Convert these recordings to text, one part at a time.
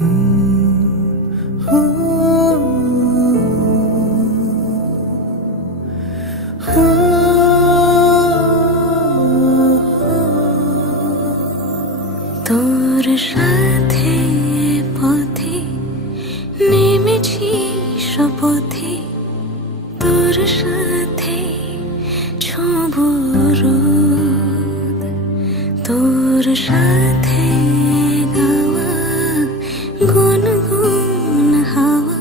তোর সাথে পথে নেমেছি শপথে, তোর সাথে ছোঁব রোদ, তোর সাথে গাওয়া গুনগুন হাওয়া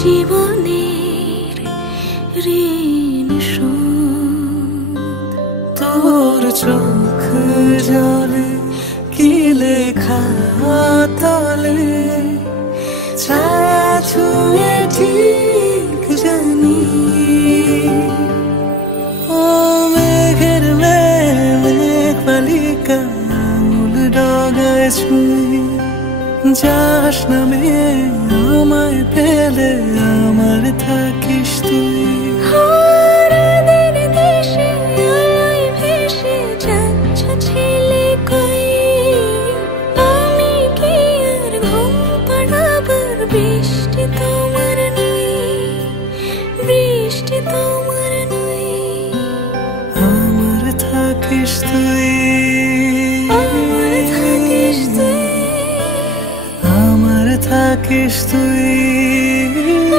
জীবনের ঋণ শোধ। তোর চোখ জলে কি লেখা তলে ছায়া ছুঁয়ে ঠিক জানি, ও মেঘের মেঘ বালিকা আঙুল ডগায় ছুঁয়ে যাস নামে আমায় পেলে আমার থাকিস তুই। বৃষ্টি তোমার নই, বৃষ্টি তোমার নই, আমার থাকিস তুই, আমার থাকিস তুই, আমার থাকিস তুই,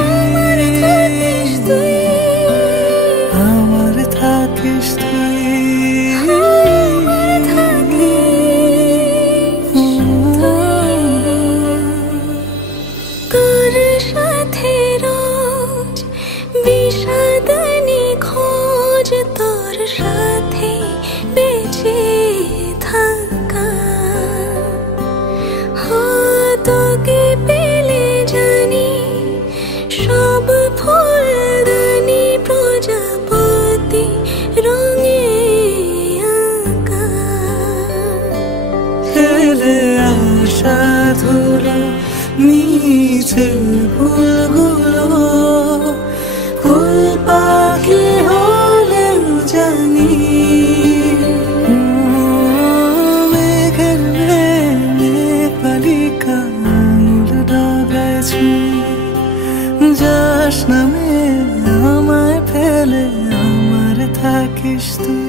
আমার থাকিস তুই, আমার থাকিস তুই, আমার থাকিস তুই। তোর সাথে রোজ বিষাদ নিখোঁজ, তোর সাথে বেঁচে থাকা, তোকে পেলে জানি সব ফুলদানি প্রজাপতি রঙে আঁকা। ফেলে আসা ধুলো মিছে ফুলগুলো ফুল পাখি হলেও জানি, মেঘের মেঘ বালিকা আঙুল ডগায় ছুঁয়ে যাস নামে আমায় ফেলে আমার থাকিস তুই।